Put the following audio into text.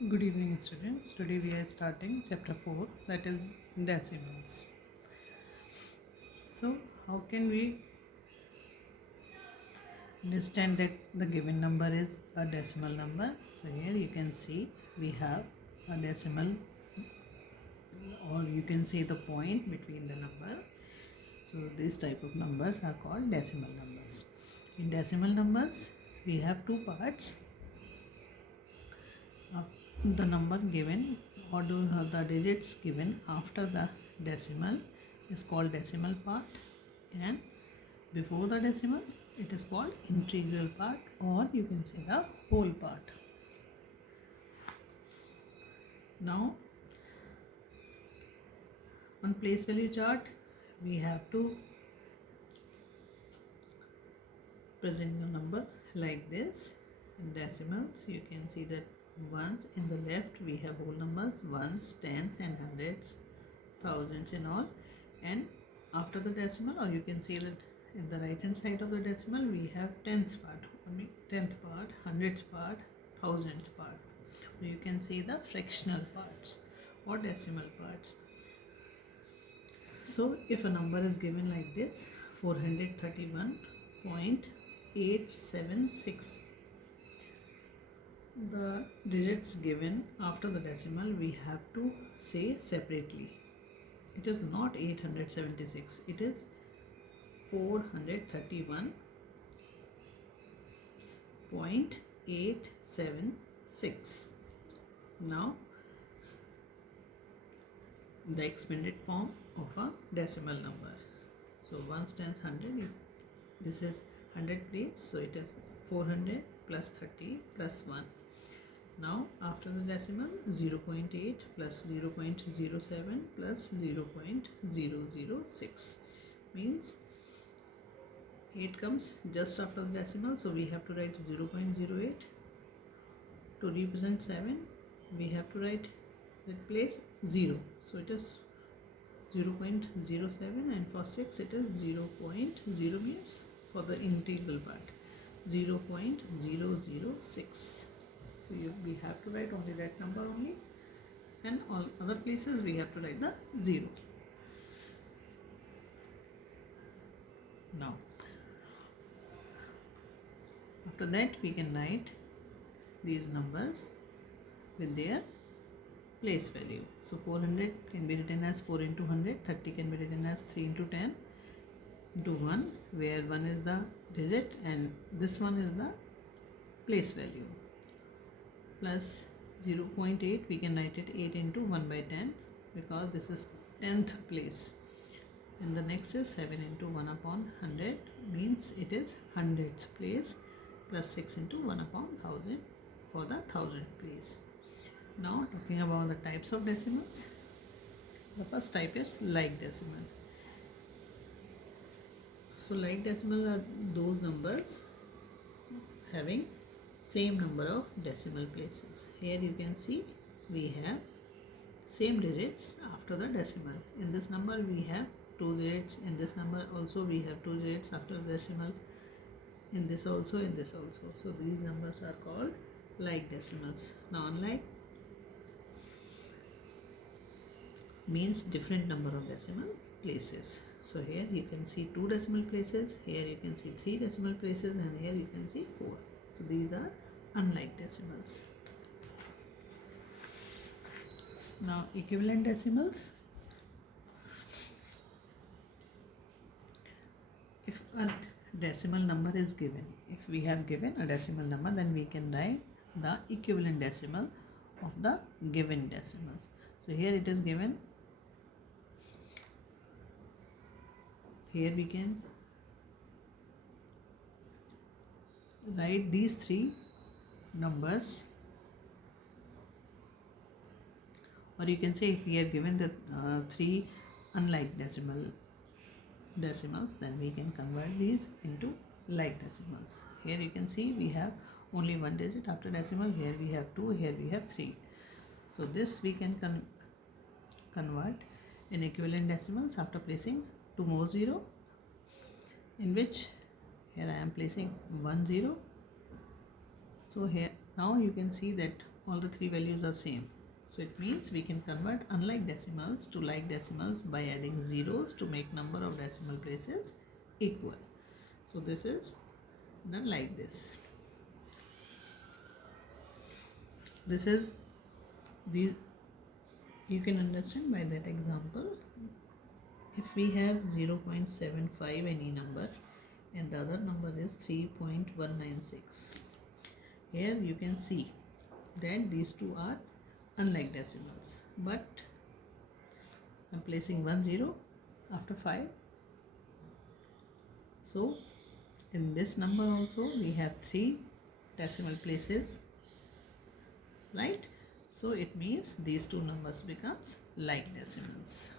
Good evening, students. Today we are starting chapter 4, that is decimals. So, how can we understand that the given number is a decimal number? So, here you can see we have a decimal, or you can say the point between the number. So, these type of numbers are called decimal numbers. In decimal numbers, we have two parts of the number given, or the digits given after the decimal is called decimal part, and before the decimal it is called integral part, or you can say the whole part. Now on place value chart we have to present the number like this. In decimals you can see that ones in the left we have whole numbers, ones, tens and hundreds, thousands and all, and after the decimal, or you can say that in the right hand side of the decimal we have tenth part, hundredths part, thousandths part. So you can see the fractional parts or decimal parts. So if a number is given like this, 431.876, the digits given after the decimal we have to say separately. It is not 876, it is 431.876. Now the expanded form of a decimal number. So 1 tens 100, if this is 100 place, so it is 400 plus 30 plus 1. Now after the decimal, 0.8 plus 0.07 plus 0.006 means 8 comes just after the decimal, so we have to write 0.08. To represent 7 we have to write that place 0, so it is 0.07, and for 6 it is 0.0 means for the integral part 0.006. So we have to write only that number only, and all other places we have to write the 0. Now after that we can write these numbers with their place value. So 400 can be written as 4 into 100, 30 can be written as 3 into 10 into 1, where 1 is the digit and this one is the place value, plus 0.8 we can write it 8 into 1 by 10 because this is 10th place, and the next is 7 into 1 upon 100 means it is 100th place, plus 6 into 1 upon 1000 for the 1000th place. Now talking about the types of decimals, the first type is like decimal. So like decimal are those numbers having same number of decimal places. Here you can see we have same digits after the decimal. In this number we have 2 digits, in this number also we have 2 digits after the decimal, in this also, in this also. So these numbers are called like decimals. Now unlike means different number of decimal places. So here you can see 2 decimal places, here you can see 3 decimal places, and here you can see 4. So these are unlike decimals. Now equivalent decimals. If a decimal number is given, if we have given a decimal number, then we can write the equivalent decimal of the given decimals. So here it is given, here we can write these 3 numbers, or you can say if we have given the 3 unlike decimals, then we can convert these into like decimals. Here you can see we have only 1 digit after decimal, here we have 2, here we have 3. So this we can convert in equivalent decimals after placing 2 more 0, in which here I am placing 1 0. So here Now you can see that all the three values are same. So it means we can convert unlike decimals to like decimals by adding zeros to make number of decimal places equal. So this is done like this. This is the, you can understand by that example. If we have 0.75 any number and the other number is 3.196, here you can see that these two are unlike decimals, but I'm placing 1 0 after 5. So in this number also we have 3 decimal places, right? So it means these two numbers becomes like decimals.